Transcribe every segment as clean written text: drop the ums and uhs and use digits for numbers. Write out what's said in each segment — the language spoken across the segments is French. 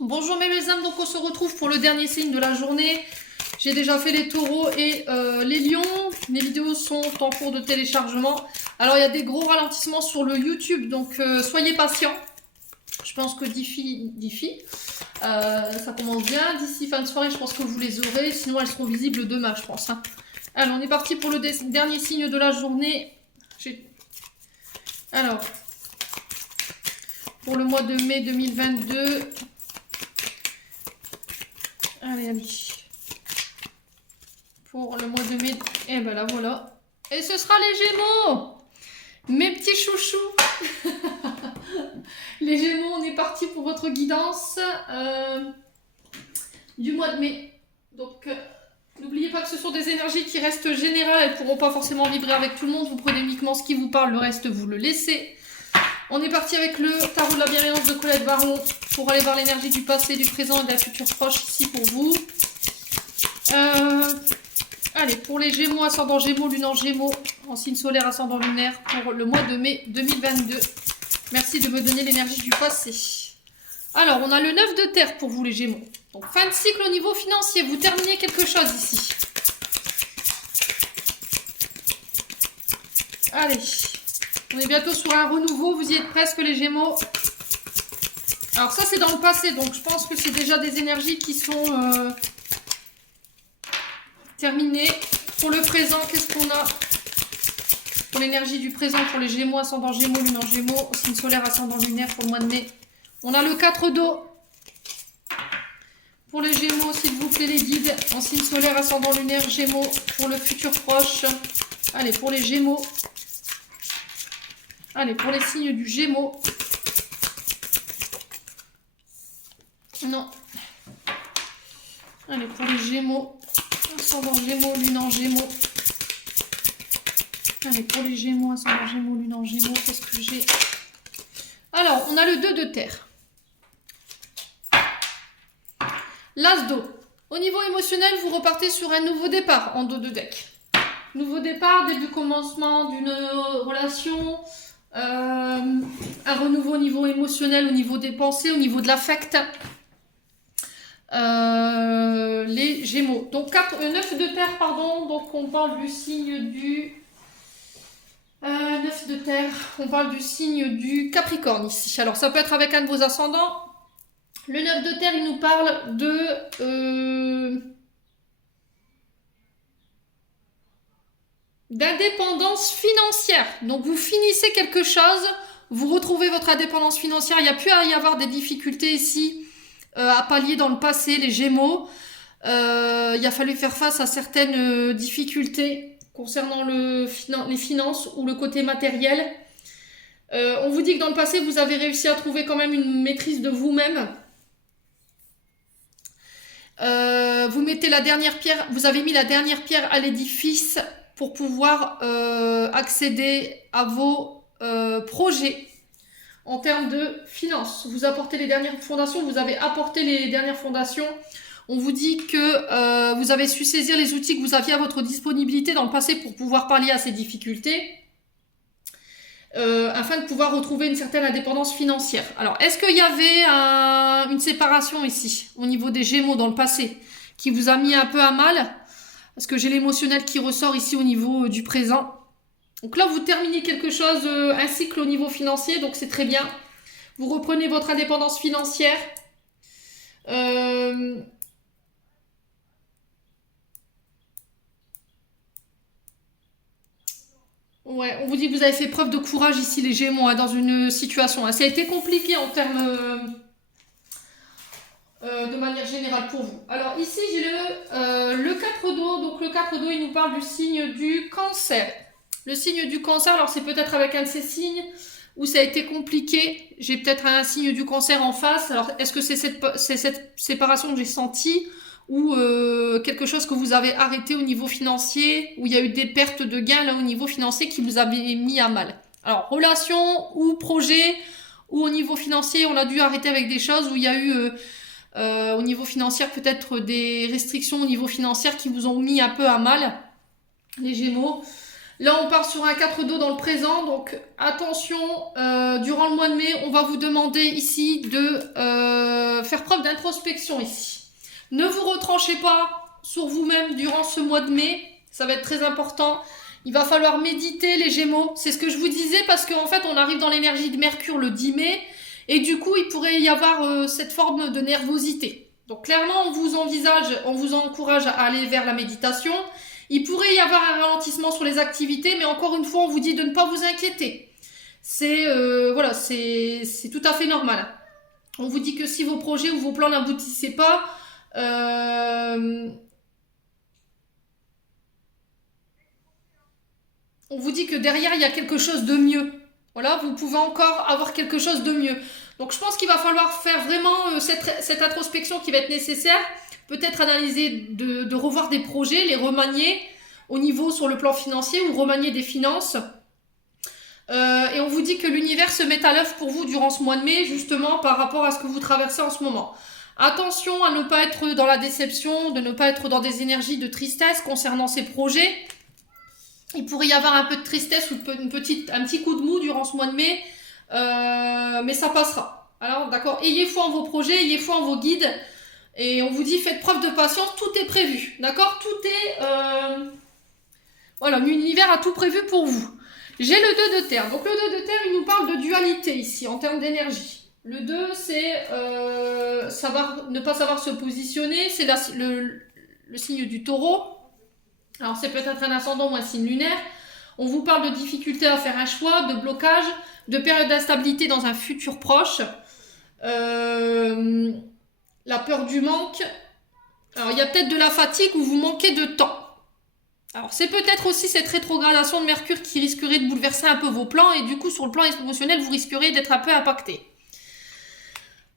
Bonjour mes âmes, donc on se retrouve pour le dernier signe de la journée. J'ai déjà fait les taureaux et les lions. Les vidéos sont en cours de téléchargement. Alors il y a des gros ralentissements sur le YouTube, donc soyez patients. Je pense que ça commence bien. D'ici fin de soirée, je pense que vous les aurez. Sinon elles seront visibles demain, je pense. Alors on est parti pour le dernier signe de la journée. Alors, pour le mois de mai 2022... Allez. Pour le mois de mai, et ben là voilà. Et ce sera les Gémeaux, mes petits chouchous. Les Gémeaux, on est parti pour votre guidance du mois de mai. Donc, n'oubliez pas que ce sont des énergies qui restent générales. Elles ne pourront pas forcément vibrer avec tout le monde. Vous prenez uniquement ce qui vous parle, le reste, vous le laissez. On est parti avec le tarot de la bienveillance de Colette Baron pour aller voir l'énergie du passé, du présent et de la future proche ici pour vous. Allez, pour les Gémeaux, ascendant Gémeaux, lune en Gémeaux, en signe solaire, ascendant lunaire, pour le mois de mai 2022. Merci de me donner l'énergie du passé. Alors, on a le 9 de terre pour vous les Gémeaux. Donc, fin de cycle au niveau financier, vous terminez quelque chose ici. Allez. On est bientôt sur un renouveau, vous y êtes presque les Gémeaux. Alors ça c'est dans le passé, donc je pense que c'est déjà des énergies qui sont terminées. Pour le présent, qu'est-ce qu'on a? Pour l'énergie du présent, pour les Gémeaux, ascendant Gémeaux, lune en Gémeaux, signe solaire, ascendant lunaire pour le mois de mai. On a le 4 d'eau. Pour les Gémeaux, s'il vous plaît les guides, en signe solaire, ascendant lunaire, Gémeaux, pour le futur proche. Allez, pour les Gémeaux. Allez, pour les signes du Gémeaux. Non. Allez, pour les Gémeaux. Ascendant Gémeaux, lune en Gémeaux. Allez, pour les Gémeaux, ascendant Gémeaux, lune en Gémeaux. Qu'est-ce que j'ai? Alors, on a le 2 de terre. L'As d'eau. Au niveau émotionnel, vous repartez sur un nouveau départ en dos de deck. Nouveau départ, début commencement d'une relation... un renouveau au niveau émotionnel, au niveau des pensées, au niveau de l'affect. Les Gémeaux. Donc 9 de terre, pardon. Donc on parle du signe du 9 de terre. On parle du signe du Capricorne ici. Alors ça peut être avec un de vos ascendants. Le 9 de terre, il nous parle de d'indépendance financière. Donc vous finissez quelque chose, vous retrouvez votre indépendance financière. Il n'y a plus à y avoir des difficultés ici à pallier dans le passé, les Gémeaux. Il a fallu faire face à certaines difficultés concernant les finances ou le côté matériel. On vous dit que dans le passé, vous avez réussi à trouver quand même une maîtrise de vous-même. Vous mettez la dernière pierre, vous avez mis la dernière pierre à l'édifice pour pouvoir accéder à vos projets en termes de finances. Vous apportez les dernières fondations, vous avez apporté les dernières fondations. On vous dit que vous avez su saisir les outils que vous aviez à votre disponibilité dans le passé pour pouvoir pallier à ces difficultés, afin de pouvoir retrouver une certaine indépendance financière. Alors, est-ce qu'il y avait une séparation ici, au niveau des Gémeaux dans le passé, qui vous a mis un peu à mal? Parce que j'ai l'émotionnel qui ressort ici au niveau du présent. Donc là, vous terminez quelque chose, un cycle au niveau financier, donc c'est très bien. Vous reprenez votre indépendance financière. Ouais, on vous dit que vous avez fait preuve de courage ici, les Gémeaux, dans une situation. Ça a été compliqué en termes... de manière générale pour vous. Alors ici j'ai le 4 d'eau, donc le 4 d'eau il nous parle du signe du Cancer. Le signe du Cancer, alors c'est peut-être avec un de ces signes où ça a été compliqué, j'ai peut-être un signe du Cancer en face. Alors est-ce que c'est cette séparation que j'ai sentie ou quelque chose que vous avez arrêté au niveau financier, où il y a eu des pertes de gains là au niveau financier qui vous avez mis à mal? Alors relation ou projet ou au niveau financier on a dû arrêter avec des choses où il y a eu au niveau financier peut-être des restrictions au niveau financier qui vous ont mis un peu à mal, les Gémeaux. Là, on part sur un 4 d'eau dans le présent. Donc, attention, durant le mois de mai, on va vous demander ici de faire preuve d'introspection ici. Ne vous retranchez pas sur vous-même durant ce mois de mai. Ça va être très important. Il va falloir méditer les Gémeaux. C'est ce que je vous disais parce qu'en fait, on arrive dans l'énergie de Mercure le 10 mai. Et du coup, il pourrait y avoir cette forme de nervosité. Donc, clairement, on vous encourage à aller vers la méditation. Il pourrait y avoir un ralentissement sur les activités, mais encore une fois, on vous dit de ne pas vous inquiéter. Voilà, c'est tout à fait normal. On vous dit que si vos projets ou vos plans n'aboutissaient pas, on vous dit que derrière, il y a quelque chose de mieux. Voilà, vous pouvez encore avoir quelque chose de mieux. Donc, je pense qu'il va falloir faire vraiment cette introspection qui va être nécessaire. Peut-être analyser, de revoir des projets, les remanier au niveau sur le plan financier ou remanier des finances. Et on vous dit que l'univers se met à l'œuvre pour vous durant ce mois de mai, justement par rapport à ce que vous traversez en ce moment. Attention à ne pas être dans la déception, de ne pas être dans des énergies de tristesse concernant ces projets. Il pourrait y avoir un peu de tristesse ou un petit coup de mou durant ce mois de mai, mais ça passera. Alors, d'accord, ayez foi en vos projets, ayez foi en vos guides, et on vous dit, faites preuve de patience, tout est prévu, d'accord? Tout est... Voilà, l'univers a tout prévu pour vous. J'ai le 2 de terre. Donc, le 2 de terre, il nous parle de dualité ici, en termes d'énergie. Le 2, c'est ne pas savoir se positionner, c'est le signe du taureau. Alors, c'est peut-être un ascendant ou un signe lunaire. On vous parle de difficulté à faire un choix, de blocage, de période d'instabilité dans un futur proche. La peur du manque. Alors, il y a peut-être de la fatigue ou vous manquez de temps. Alors, c'est peut-être aussi cette rétrogradation de Mercure qui risquerait de bouleverser un peu vos plans. Et du coup, sur le plan émotionnel, vous risquerez d'être un peu impacté.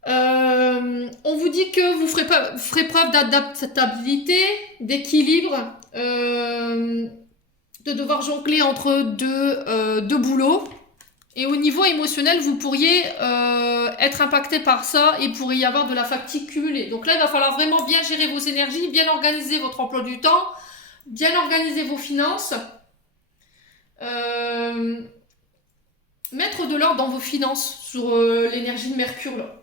On vous dit que vous ferez preuve d'adaptabilité, d'équilibre, de devoir jongler entre deux boulots. Et au niveau émotionnel, vous pourriez être impacté par ça et il pourrait y avoir de la fatigue cumulée. Donc là, il va falloir vraiment bien gérer vos énergies, bien organiser votre emploi du temps, bien organiser vos finances, mettre de l'ordre dans vos finances sur l'énergie de Mercure là.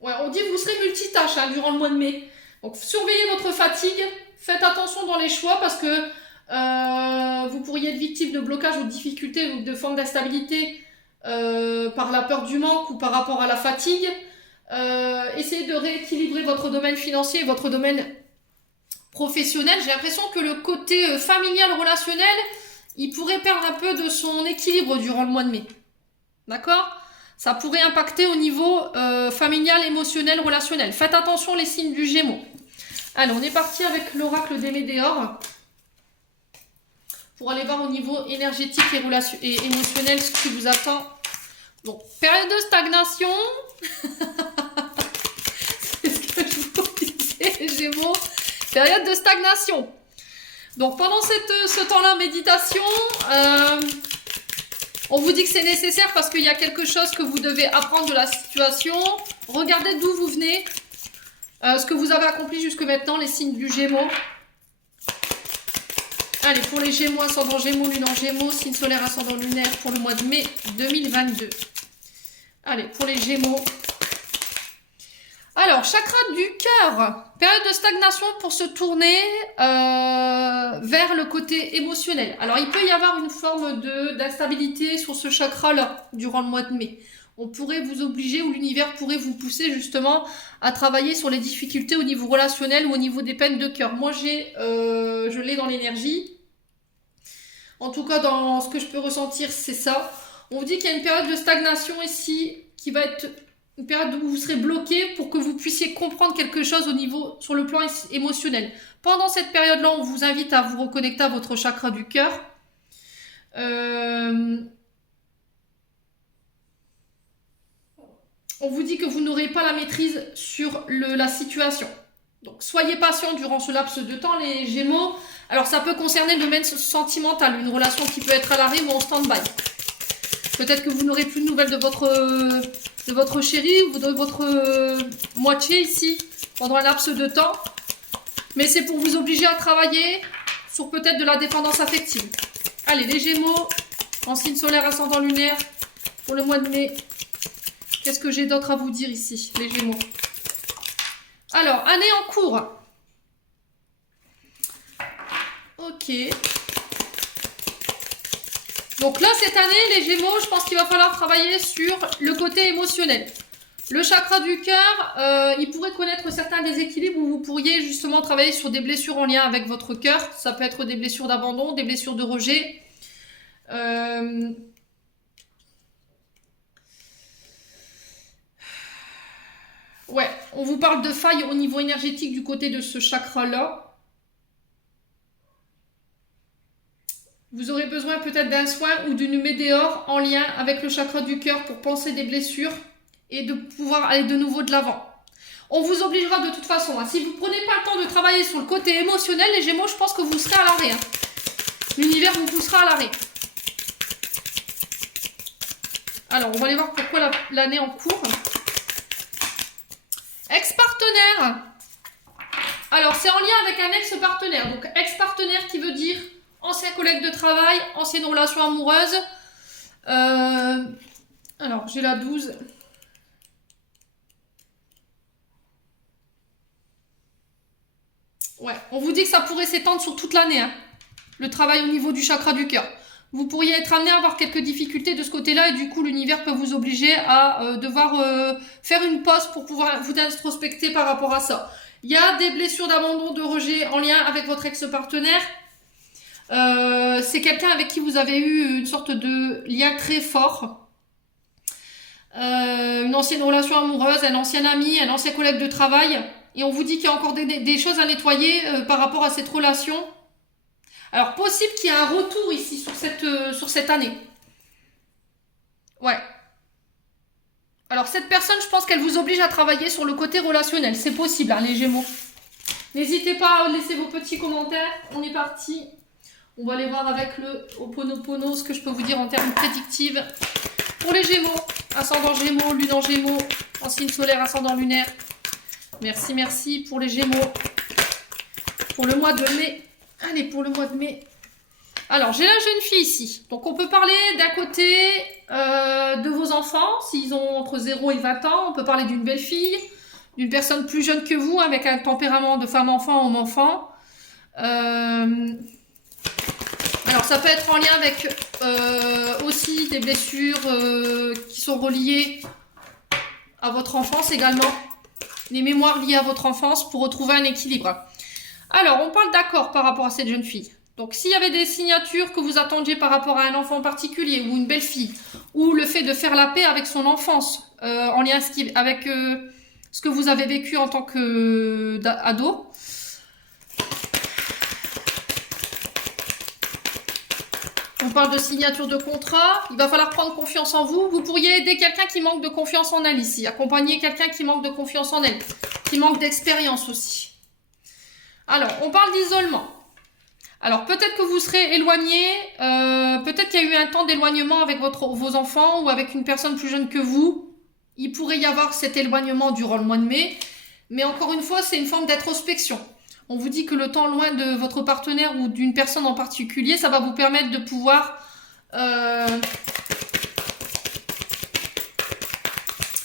Ouais, on dit que vous serez multitâche durant le mois de mai. Donc, surveillez votre fatigue. Faites attention dans les choix parce que vous pourriez être victime de blocage ou de difficultés ou de forme d'instabilité par la peur du manque ou par rapport à la fatigue. Essayez de rééquilibrer votre domaine financier et votre domaine professionnel. J'ai l'impression que le côté familial, relationnel, il pourrait perdre un peu de son équilibre durant le mois de mai. D'accord ? Ça pourrait impacter au niveau familial, émotionnel, relationnel. Faites attention les signes du Gémeaux. Allez, on est parti avec l'oracle des Médéores pour aller voir au niveau énergétique et émotionnel ce qui vous attend. Donc, période de stagnation. C'est ce que je vous disais, les Gémeaux. Période de stagnation. Donc, pendant ce temps-là, méditation... on vous dit que c'est nécessaire parce qu'il y a quelque chose que vous devez apprendre de la situation. Regardez d'où vous venez. Ce que vous avez accompli jusque maintenant, les signes du Gémeaux. Allez, pour les Gémeaux, ascendant Gémeaux, lune en Gémeaux, signe solaire, ascendant lunaire pour le mois de mai 2022. Allez, pour les Gémeaux. Alors, chakra du cœur. Période de stagnation pour se tourner vers le côté émotionnel. Alors, il peut y avoir une forme d'instabilité sur ce chakra-là durant le mois de mai. On pourrait vous obliger ou l'univers pourrait vous pousser justement à travailler sur les difficultés au niveau relationnel ou au niveau des peines de cœur. Moi, je l'ai dans l'énergie. En tout cas, dans ce que je peux ressentir, c'est ça. On vous dit qu'il y a une période de stagnation ici qui va être... une période où vous serez bloqué pour que vous puissiez comprendre quelque chose sur le plan émotionnel. Pendant cette période-là, on vous invite à vous reconnecter à votre chakra du cœur. On vous dit que vous n'aurez pas la maîtrise sur la situation. Donc, soyez patient durant ce laps de temps, les Gémeaux. Alors, ça peut concerner le domaine sentimental, une relation qui peut être à l'arrêt ou en stand-by. Peut-être que vous n'aurez plus de nouvelles de votre chéri ou de votre moitié ici pendant un laps de temps. Mais c'est pour vous obliger à travailler sur peut-être de la dépendance affective. Allez, les Gémeaux, en signe solaire, ascendant lunaire, pour le mois de mai. Qu'est-ce que j'ai d'autre à vous dire ici, les Gémeaux? Alors, année en cours. Ok. Donc là, cette année, les Gémeaux, je pense qu'il va falloir travailler sur le côté émotionnel. Le chakra du cœur, il pourrait connaître certains déséquilibres où vous pourriez justement travailler sur des blessures en lien avec votre cœur. Ça peut être des blessures d'abandon, des blessures de rejet. Ouais, on vous parle de failles au niveau énergétique du côté de ce chakra-là. Vous aurez besoin peut-être d'un soin ou d'une météore en lien avec le chakra du cœur pour penser des blessures et de pouvoir aller de nouveau de l'avant. On vous obligera de toute façon. Hein. Si vous ne prenez pas le temps de travailler sur le côté émotionnel, les Gémeaux, je pense que vous serez à l'arrêt. Hein. L'univers vous poussera à l'arrêt. Alors, on va aller voir pourquoi l'année en cours. Ex-partenaire. Alors, c'est en lien avec un ex-partenaire. Donc, ex-partenaire qui veut dire ancien collègue de travail, ancienne relation amoureuse. Alors, j'ai la 12. Ouais, on vous dit que ça pourrait s'étendre sur toute l'année, hein, le travail au niveau du chakra du cœur. Vous pourriez être amené à avoir quelques difficultés de ce côté-là et du coup, l'univers peut vous obliger à devoir faire une pause pour pouvoir vous introspecter par rapport à ça. Il y a des blessures d'abandon, de rejet en lien avec votre ex-partenaire. C'est quelqu'un avec qui vous avez eu une sorte de lien très fort. Une ancienne relation amoureuse, un ancien ami, un ancien collègue de travail. Et on vous dit qu'il y a encore des choses à nettoyer par rapport à cette relation. Alors, possible qu'il y ait un retour ici sur cette année. Ouais. Alors, cette personne, je pense qu'elle vous oblige à travailler sur le côté relationnel. C'est possible, hein, les Gémeaux. N'hésitez pas à laisser vos petits commentaires. On est parti. On va aller voir avec le Ho'oponopono ce que je peux vous dire en termes prédictifs. Pour les Gémeaux, ascendant Gémeaux, lune en Gémeaux, en signe solaire, ascendant lunaire. Merci, merci pour les Gémeaux. Pour le mois de mai. Allez, pour le mois de mai. Alors, j'ai la jeune fille ici. Donc, on peut parler d'un côté de vos enfants, s'ils ont entre 0 et 20 ans. On peut parler d'une belle fille, d'une personne plus jeune que vous, avec un tempérament de femme-enfant, homme-enfant. Alors, ça peut être en lien avec aussi des blessures qui sont reliées à votre enfance également. Les mémoires liées à votre enfance pour retrouver un équilibre. Alors, on parle d'accord par rapport à cette jeune fille. Donc, s'il y avait des signatures que vous attendiez par rapport à un enfant particulier ou une belle fille, ou le fait de faire la paix avec son enfance, en lien avec ce que vous avez vécu en tant qu'ado, on parle de signature de contrat, il va falloir prendre confiance en vous. Vous pourriez aider quelqu'un qui manque de confiance en elle ici, accompagner quelqu'un qui manque de confiance en elle, qui manque d'expérience aussi. Alors, on parle d'isolement. Alors, peut-être que vous serez éloigné, peut-être qu'il y a eu un temps d'éloignement avec vos enfants ou avec une personne plus jeune que vous. Il pourrait y avoir cet éloignement durant le mois de mai, mais encore une fois, c'est une forme d'introspection. On vous dit que le temps loin de votre partenaire ou d'une personne en particulier, ça va vous permettre de pouvoir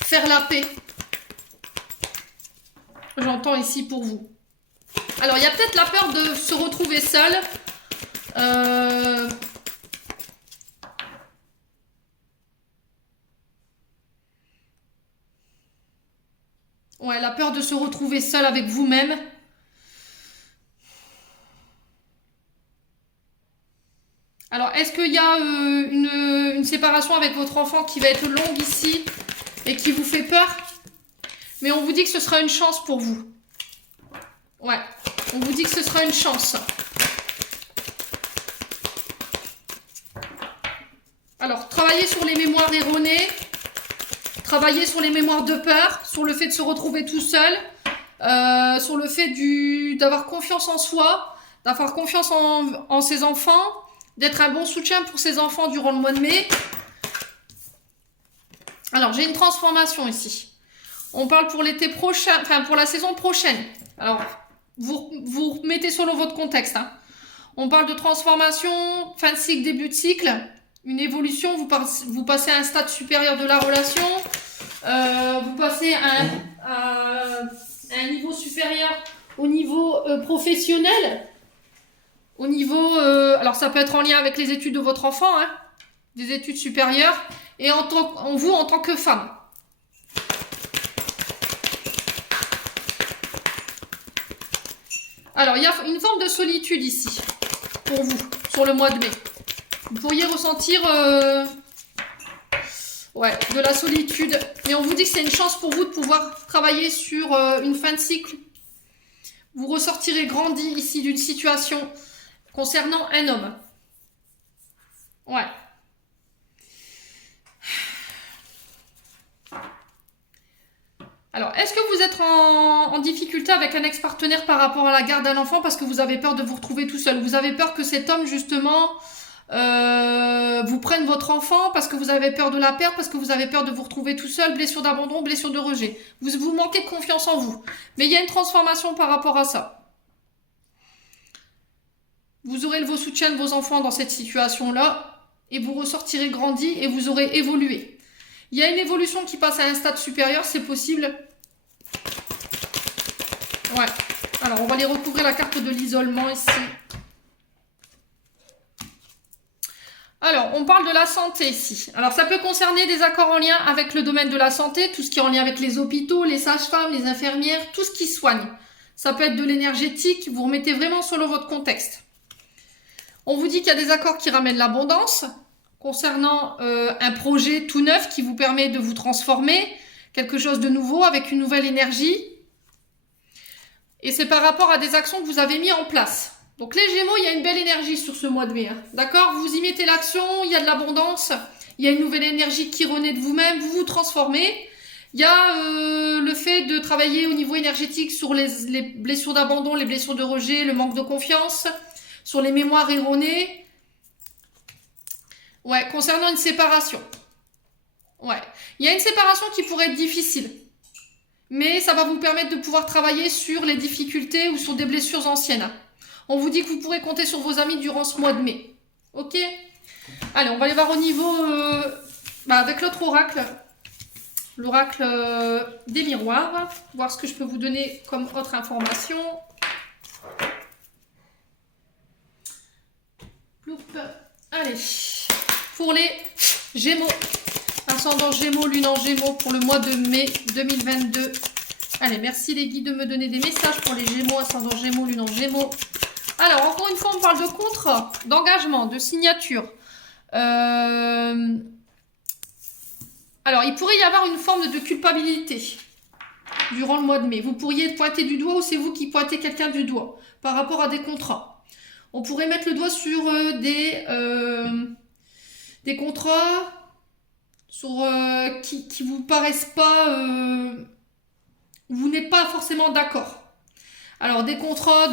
faire la paix. J'entends ici pour vous. Alors, il y a peut-être la peur de se retrouver seul. Ouais, la peur de se retrouver seul avec vous-même. Alors, est-ce qu'il y a une séparation avec votre enfant qui va être longue ici et qui vous fait peur? Mais on vous dit que ce sera une chance pour vous. Ouais, on vous dit que ce sera une chance. Alors, travaillez sur les mémoires erronées. Travaillez sur les mémoires de peur, sur le fait de se retrouver tout seul, sur le fait d'avoir confiance en soi, d'avoir confiance en ses enfants, d'être un bon soutien pour ses enfants durant le mois de mai. Alors, j'ai une transformation ici. On parle pour l'été prochain, enfin pour la saison prochaine. Alors, vous remettez selon votre contexte. Hein. On parle de transformation, fin de cycle, début de cycle, une évolution, vous passez à un stade supérieur de la relation, vous passez à un niveau supérieur au niveau professionnel, au niveau, alors ça peut être en lien avec les études de votre enfant, hein, des études supérieures, et vous en tant que femme. Alors, il y a une forme de solitude ici, pour vous, sur le mois de mai. Vous pourriez ressentir de la solitude. Mais on vous dit que c'est une chance pour vous de pouvoir travailler sur une fin de cycle. Vous ressortirez grandi ici d'une situation concernant un homme. Ouais. Alors, est-ce que vous êtes en difficulté avec un ex-partenaire par rapport à la garde d'un enfant parce que vous avez peur de vous retrouver tout seul? Vous avez peur que cet homme, justement, vous prenne votre enfant parce que vous avez peur de la perdre, parce que vous avez peur de vous retrouver tout seul, blessure d'abandon, blessure de rejet. Vous manquez de confiance en vous. Mais il y a une transformation par rapport à ça. Vous aurez vos soutiens de vos enfants dans cette situation-là et vous ressortirez grandi et vous aurez évolué. Il y a une évolution qui passe à un stade supérieur, c'est possible. Ouais. Alors, on va aller recouvrir la carte de l'isolement ici. Alors, on parle de la santé ici. Alors, ça peut concerner des accords en lien avec le domaine de la santé, tout ce qui est en lien avec les hôpitaux, les sages-femmes, les infirmières, tout ce qui soigne. Ça peut être de l'énergétique, vous remettez vraiment selon votre contexte. On vous dit qu'il y a des accords qui ramènent l'abondance, concernant un projet tout neuf qui vous permet de vous transformer, quelque chose de nouveau avec une nouvelle énergie. Et c'est par rapport à des actions que vous avez mis en place. Donc les Gémeaux, il y a une belle énergie sur ce mois de mai. Hein. D'accord? Vous y mettez l'action, il y a de l'abondance, il y a une nouvelle énergie qui renaît de vous-même, vous vous transformez. Il y a le fait de travailler au niveau énergétique sur les blessures d'abandon, les blessures de rejet, le manque de confiance, sur les mémoires erronées. Ouais, concernant une séparation. Ouais. Il y a une séparation qui pourrait être difficile. Mais ça va vous permettre de pouvoir travailler sur les difficultés ou sur des blessures anciennes. On vous dit que vous pourrez compter sur vos amis durant ce mois de mai. Ok? Allez, on va aller voir au niveau... avec l'autre oracle. L'oracle des miroirs. Voir ce que je peux vous donner comme autre information. Ploup. Allez. Pour les Gémeaux, ascendant Gémeaux, lune en Gémeaux pour le mois de mai 2022. Allez, merci les guides de me donner des messages pour les Gémeaux, ascendant Gémeaux, lune en Gémeaux. Alors, encore une fois, on parle de contrat, d'engagement, de signature. Alors, il pourrait y avoir une forme de culpabilité durant le mois de mai. Vous pourriez être pointé du doigt ou c'est vous qui pointez quelqu'un du doigt par rapport à des contrats. On pourrait mettre le doigt sur des contrats sur, qui vous paraissent pas... vous n'êtes pas forcément d'accord. Alors, des contrats,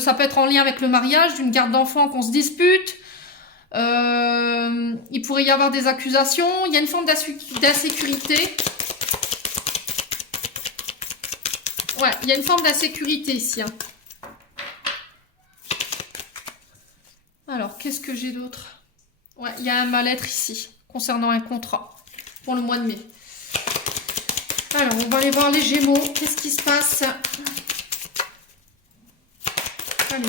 ça peut être en lien avec le mariage, d'une garde d'enfants qu'on se dispute. Il pourrait y avoir des accusations. Il y a une forme d'insécurité. Ouais, il y a une forme d'insécurité ici. Hein. Alors, qu'est-ce que j'ai d'autre? Ouais, il y a un mal-être ici, concernant un contrat, pour le mois de mai. Alors, on va aller voir les Gémeaux. Qu'est-ce qui se passe? Allez.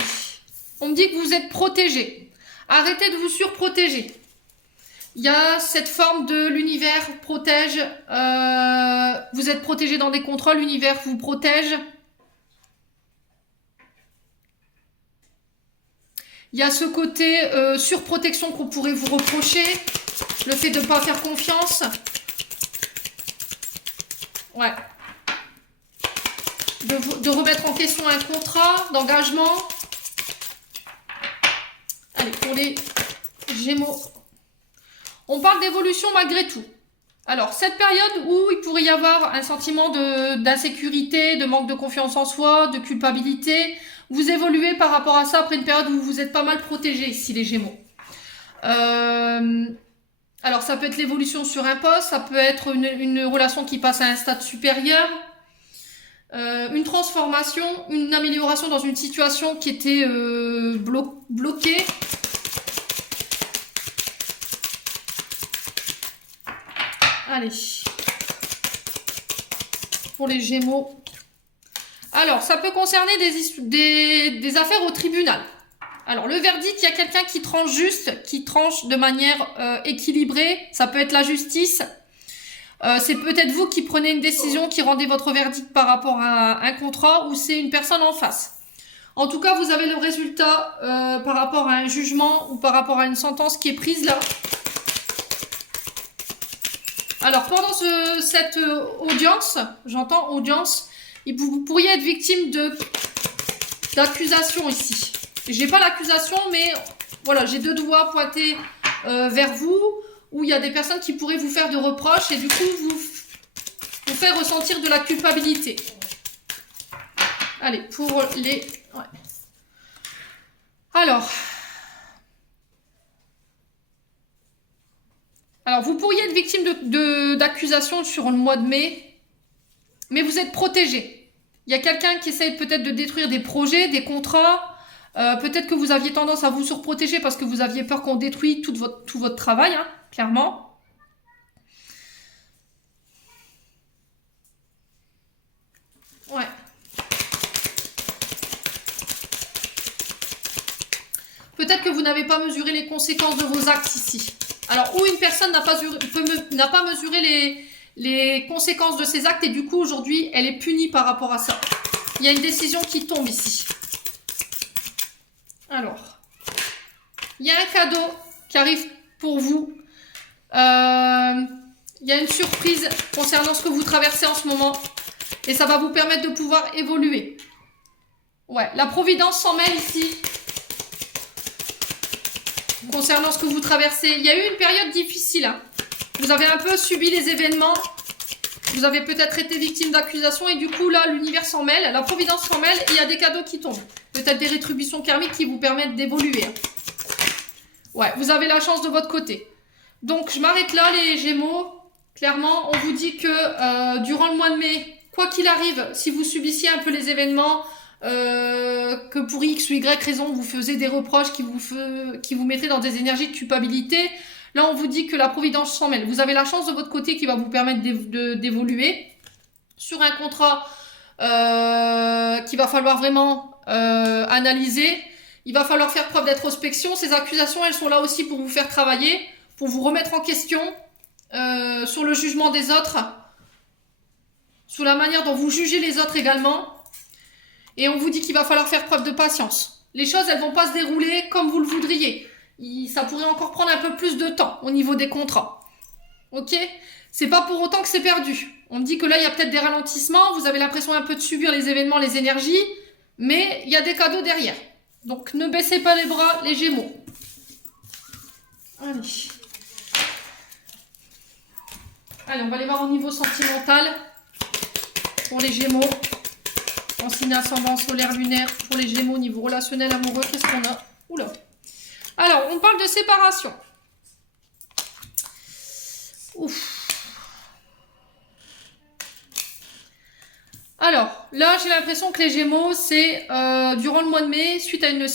On me dit que vous êtes protégés. Arrêtez de vous surprotéger. Il y a cette forme de l'univers protège. Vous êtes protégé dans des contrats, l'univers vous protège. Il y a ce côté surprotection qu'on pourrait vous reprocher. Le fait de ne pas faire confiance. Ouais. De remettre en question un contrat d'engagement. Allez, pour les Gémeaux. On parle d'évolution malgré tout. Alors, cette période où il pourrait y avoir un sentiment d'insécurité, de manque de confiance en soi, de culpabilité, vous évoluez par rapport à ça après une période où vous êtes pas mal protégé ici, les Gémeaux. Alors, ça peut être l'évolution sur un poste, ça peut être une relation qui passe à un stade supérieur. une transformation, une amélioration dans une situation qui était bloquée. Allez, pour les Gémeaux. Alors, ça peut concerner des affaires au tribunal. Alors, le verdict, il y a quelqu'un qui tranche juste, qui tranche de manière équilibrée. Ça peut être la justice. C'est peut-être vous qui prenez une décision, qui rendez votre verdict par rapport à un contrat, ou c'est une personne en face. En tout cas, vous avez le résultat par rapport à un jugement ou par rapport à une sentence qui est prise là. Alors, pendant cette audience, j'entends audience, vous pourriez être victime d'accusation ici. J'ai pas l'accusation, mais voilà, j'ai deux doigts pointés vers vous, où il y a des personnes qui pourraient vous faire de reproches et du coup vous faire ressentir de la culpabilité. Allez, pour les... Ouais. Alors, vous pourriez être victime d'accusations sur le mois de mai, mais vous êtes protégé. Il y a quelqu'un qui essaye peut-être de détruire des projets, des contrats. Peut-être que vous aviez tendance à vous surprotéger parce que vous aviez peur qu'on détruise tout votre travail, hein, clairement. Ouais. Peut-être que vous n'avez pas mesuré les conséquences de vos actes ici. Alors, ou une personne n'a pas mesuré les conséquences de ses actes et du coup, aujourd'hui, elle est punie par rapport à ça. Il y a une décision qui tombe ici. Alors, il y a un cadeau qui arrive pour vous. Il y a une surprise concernant ce que vous traversez en ce moment. Et ça va vous permettre de pouvoir évoluer. Ouais, la providence s'en mêle ici. Concernant ce que vous traversez. Il y a eu une période difficile. Hein. Vous avez un peu subi les événements. Vous avez peut-être été victime d'accusations. Et du coup, là, l'univers s'en mêle. La providence s'en mêle. Et il y a des cadeaux qui tombent. Peut-être des rétributions karmiques qui vous permettent d'évoluer. Hein. Ouais, vous avez la chance de votre côté. Donc, je m'arrête là, les Gémeaux. Clairement, on vous dit que durant le mois de mai, quoi qu'il arrive, si vous subissiez un peu les événements... que pour X ou Y raison vous faisiez des reproches qui vous mettraient dans des énergies de culpabilité, là on vous dit que la providence s'en mêle. Vous avez la chance de votre côté qui va vous permettre d'évoluer sur un contrat qu'il va falloir vraiment analyser. Il va falloir faire preuve d'introspection. Ces accusations, elles sont là aussi pour vous faire travailler, pour vous remettre en question sur le jugement des autres, sur la manière dont vous jugez les autres également. Et on vous dit qu'il va falloir faire preuve de patience. Les choses, elles vont pas se dérouler comme vous le voudriez. Ça pourrait encore prendre un peu plus de temps au niveau des contrats. Ok? C'est pas pour autant que c'est perdu. On me dit que là, il y a peut-être des ralentissements. Vous avez l'impression un peu de subir les événements, les énergies. Mais il y a des cadeaux derrière. Donc, ne baissez pas les bras, les Gémeaux. Allez. Allez, on va aller voir au niveau sentimental. Pour les Gémeaux. En signe ascendant solaire lunaire pour les Gémeaux, niveau relationnel, amoureux, qu'est-ce qu'on a? Oula. Alors, on parle de séparation. Ouf. Alors, là, j'ai l'impression que les Gémeaux, c'est durant le mois de mai, suite à une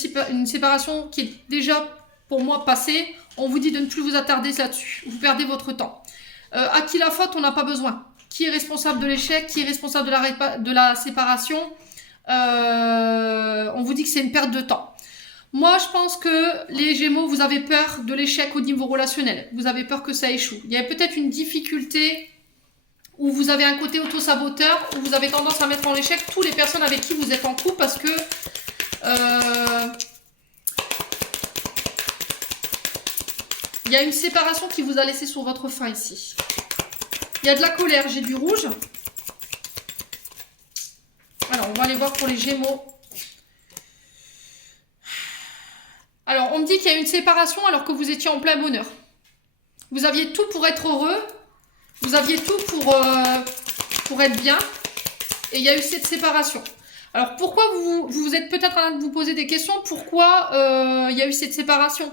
séparation qui est déjà, pour moi, passée, on vous dit de ne plus vous attarder là-dessus. Vous perdez votre temps. À qui la faute, on n'a pas besoin. Qui est responsable de l'échec? Qui est responsable de la séparation? On vous dit que c'est une perte de temps. Moi, je pense que les Gémeaux, vous avez peur de l'échec au niveau relationnel. Vous avez peur que ça échoue. Il y a peut-être une difficulté où vous avez un côté auto-saboteur, où vous avez tendance à mettre en échec toutes les personnes avec qui vous êtes en couple parce que... il y a une séparation qui vous a laissé sur votre faim ici. Il y a de la colère, j'ai du rouge. Alors, on va aller voir pour les Gémeaux. Alors, on me dit qu'il y a une séparation alors que vous étiez en plein bonheur. Vous aviez tout pour être heureux. Vous aviez tout pour être bien. Et il y a eu cette séparation. Alors, pourquoi vous êtes peut-être en train de vous poser des questions? Pourquoi il y a eu cette séparation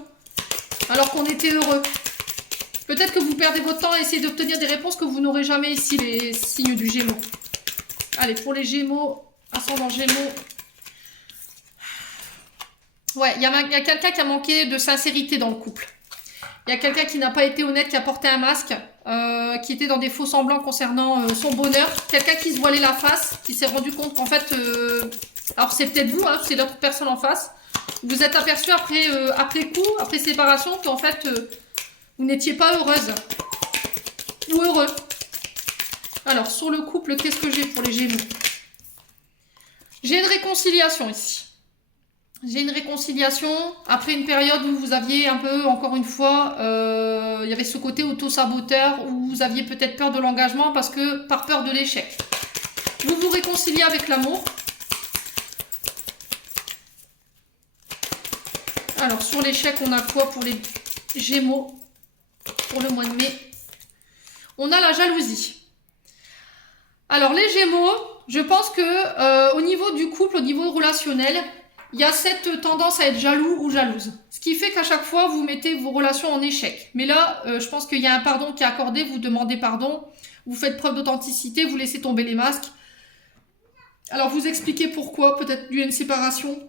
alors qu'on était heureux? Peut-être que vous perdez votre temps à essayer d'obtenir des réponses que vous n'aurez jamais ici, les signes du Gémeaux. Allez, pour les Gémeaux, ascendant Gémeaux. Ouais, il y a quelqu'un qui a manqué de sincérité dans le couple. Il y a quelqu'un qui n'a pas été honnête, qui a porté un masque, qui était dans des faux semblants concernant son bonheur. Quelqu'un qui se voilait la face, qui s'est rendu compte qu'en fait... alors c'est peut-être vous, hein, c'est l'autre personne en face. Vous êtes aperçu après coup, après séparation, qu'en fait, vous n'étiez pas heureuse. Ou heureux. Alors, sur le couple, qu'est-ce que j'ai pour les Gémeaux? J'ai une réconciliation ici. J'ai une réconciliation après une période où vous aviez un peu, encore une fois, il y avait ce côté auto-saboteur où vous aviez peut-être peur de l'engagement parce que par peur de l'échec. Vous vous réconciliez avec l'amour. Alors, sur l'échec, on a quoi pour les Gémeaux pour le mois de mai? On a la jalousie. Alors, les Gémeaux, je pense que au niveau du couple, au niveau relationnel, il y a cette tendance à être jaloux ou jalouse. Ce qui fait qu'à chaque fois, vous mettez vos relations en échec. Mais là, je pense qu'il y a un pardon qui est accordé, vous demandez pardon, vous faites preuve d'authenticité, vous laissez tomber les masques. Alors, vous expliquez pourquoi, peut-être dû à une séparation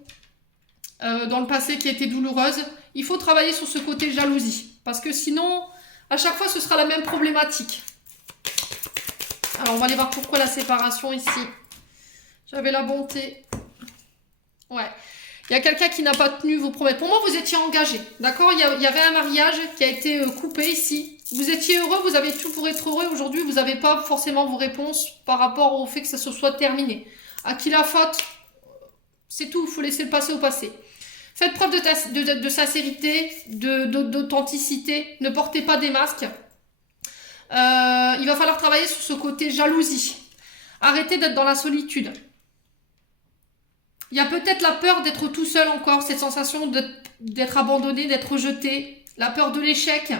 dans le passé qui a été douloureuse. Il faut travailler sur ce côté jalousie. Parce que sinon, à chaque fois, ce sera la même problématique. Alors, on va aller voir pourquoi la séparation ici. J'avais la bonté. Ouais. Il y a quelqu'un qui n'a pas tenu vos promesses. Pour moi, vous étiez engagé. D'accord? Il y avait un mariage qui a été coupé ici. Vous étiez heureux, vous avez tout pour être heureux. Aujourd'hui, vous n'avez pas forcément vos réponses par rapport au fait que ça se soit terminé. À qui la faute? C'est tout. Il faut laisser le passé au passé. Faites preuve de sincérité, d'authenticité. Ne portez pas des masques. Il va falloir travailler sur ce côté jalousie. Arrêtez d'être dans la solitude. Il y a peut-être la peur d'être tout seul encore, cette sensation d'être abandonné, d'être rejeté, la peur de l'échec.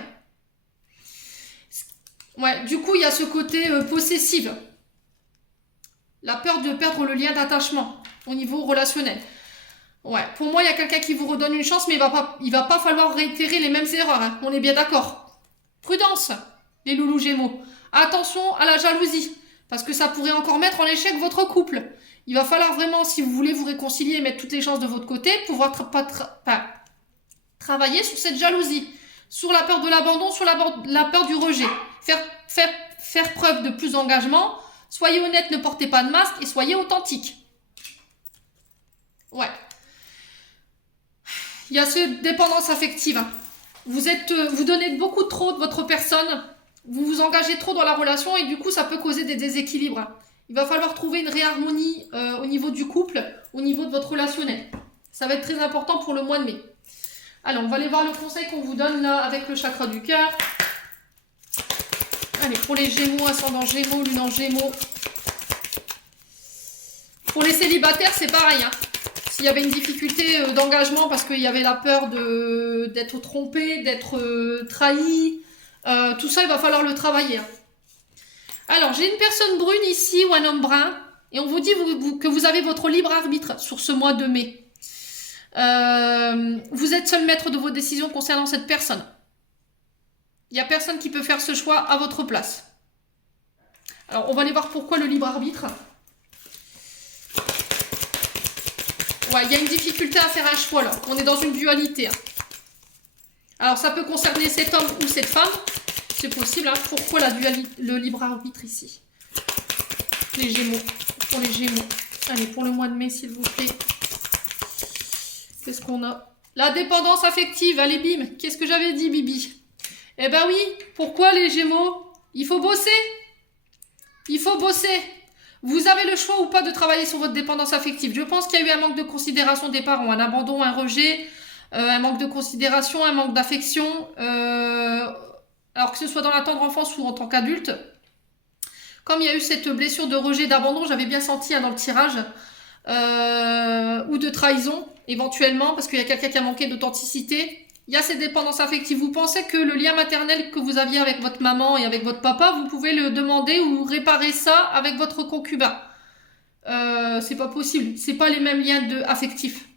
Ouais, du coup, il y a ce côté possessif. La peur de perdre le lien d'attachement au niveau relationnel. Ouais, pour moi, il y a quelqu'un qui vous redonne une chance, mais il va pas falloir réitérer les mêmes erreurs. Hein. On est bien d'accord. Prudence, les loulous Gémeaux. Attention à la jalousie, parce que ça pourrait encore mettre en échec votre couple. Il va falloir vraiment, si vous voulez vous réconcilier et mettre toutes les chances de votre côté, pouvoir travailler sur cette jalousie, sur la peur de l'abandon, sur la peur du rejet. Faire preuve de plus d'engagement. Soyez honnête, ne portez pas de masque et soyez authentique. Ouais. Il y a cette dépendance affective. Vous donnez beaucoup trop de votre personne. Vous vous engagez trop dans la relation et du coup, ça peut causer des déséquilibres. Il va falloir trouver une réharmonie au niveau du couple, au niveau de votre relationnel. Ça va être très important pour le mois de mai. Alors, on va aller voir le conseil qu'on vous donne là avec le chakra du cœur. Allez, pour les Gémeaux, ascendant Gémeaux, lune en Gémeaux. Pour les célibataires, c'est pareil. Hein. S'il y avait une difficulté d'engagement parce qu'il y avait la peur d'être trompé, d'être trahi, tout ça, il va falloir le travailler. Hein. Alors, j'ai une personne brune ici ou un homme brun et on vous dit que vous avez votre libre arbitre sur ce mois de mai. Vous êtes seul maître de vos décisions concernant cette personne. Il n'y a personne qui peut faire ce choix à votre place. Alors, on va aller voir pourquoi le libre arbitre. Ouais, il y a une difficulté à faire un choix là. On est dans une dualité. Hein. Alors, ça peut concerner cet homme ou cette femme. C'est possible. Hein. Pourquoi le libre arbitre ici? Les Gémeaux. Pour les Gémeaux. Allez, pour le mois de mai, s'il vous plaît. Qu'est-ce qu'on a? La dépendance affective. Allez, bim. Qu'est-ce que j'avais dit, Bibi? Eh ben oui. Pourquoi les Gémeaux? Il faut bosser. Il faut bosser. Vous avez le choix ou pas de travailler sur votre dépendance affective. Je pense qu'il y a eu un manque de considération des parents, un abandon, un rejet, un manque de considération, un manque d'affection, alors que ce soit dans la tendre enfance ou en tant qu'adulte. Comme il y a eu cette blessure de rejet, d'abandon, j'avais bien senti hein, dans le tirage, ou de trahison, éventuellement, parce qu'il y a quelqu'un qui a manqué d'authenticité. Il y a cette dépendance affective. Vous pensez que le lien maternel que vous aviez avec votre maman et avec votre papa, vous pouvez le demander ou réparer ça avec votre concubin. C'est pas possible. C'est pas les mêmes liens affectifs.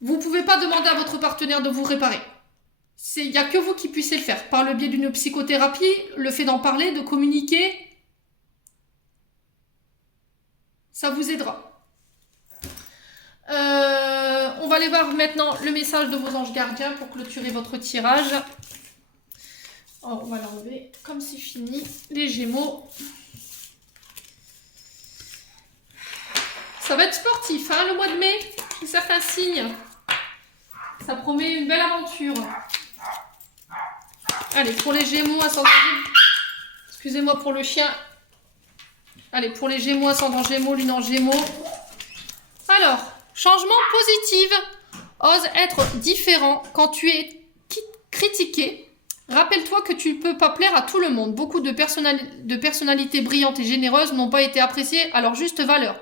Vous pouvez pas demander à votre partenaire de vous réparer. Il n'y a que vous qui puissiez le faire. Par le biais d'une psychothérapie, le fait d'en parler, de communiquer. Ça vous aidera. On va aller voir maintenant le message de vos anges gardiens pour clôturer votre tirage. Oh, on va l'enlever comme c'est fini. Les Gémeaux. Ça va être sportif, hein, le mois de mai. Chez certains signes. Ça promet une belle aventure. Allez, pour les Gémeaux, ascendant Gémeaux. Excusez-moi pour le chien. Allez, pour les Gémeaux, ascendant Gémeaux, lune en Gémeaux. Alors, changement positif. Ose être différent quand tu es critiqué. Rappelle-toi que tu ne peux pas plaire à tout le monde. Beaucoup de personnalités brillantes et généreuses n'ont pas été appréciées à leur juste valeur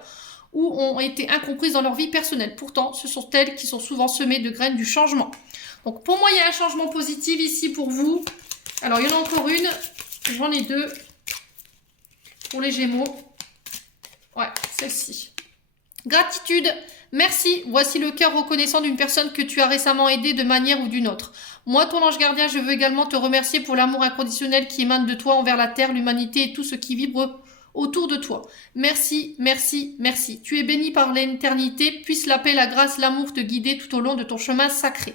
ou ont été incomprises dans leur vie personnelle. Pourtant, ce sont elles qui sont souvent semées de graines du changement. Donc, pour moi, il y a un changement positif ici pour vous. Alors, il y en a encore une. J'en ai deux. Pour les Gémeaux. Ouais, celle-ci. Gratitude. Merci. Voici le cœur reconnaissant d'une personne que tu as récemment aidée de manière ou d'une autre. Moi, ton ange gardien, je veux également te remercier pour l'amour inconditionnel qui émane de toi envers la terre, l'humanité et tout ce qui vibre autour de toi. Merci, merci, merci. Tu es béni par l'éternité. Puisse la paix, la grâce, l'amour te guider tout au long de ton chemin sacré.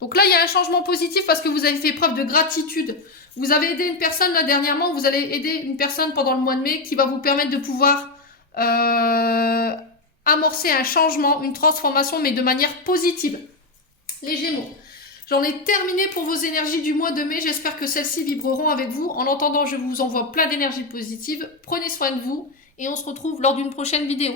Donc là, il y a un changement positif parce que vous avez fait preuve de gratitude. Vous avez aidé une personne là dernièrement, vous allez aider une personne pendant le mois de mai qui va vous permettre de pouvoir amorcer un changement, une transformation, mais de manière positive. Les Gémeaux. J'en ai terminé pour vos énergies du mois de mai. J'espère que celles-ci vibreront avec vous. En attendant, je vous envoie plein d'énergie positive. Prenez soin de vous et on se retrouve lors d'une prochaine vidéo.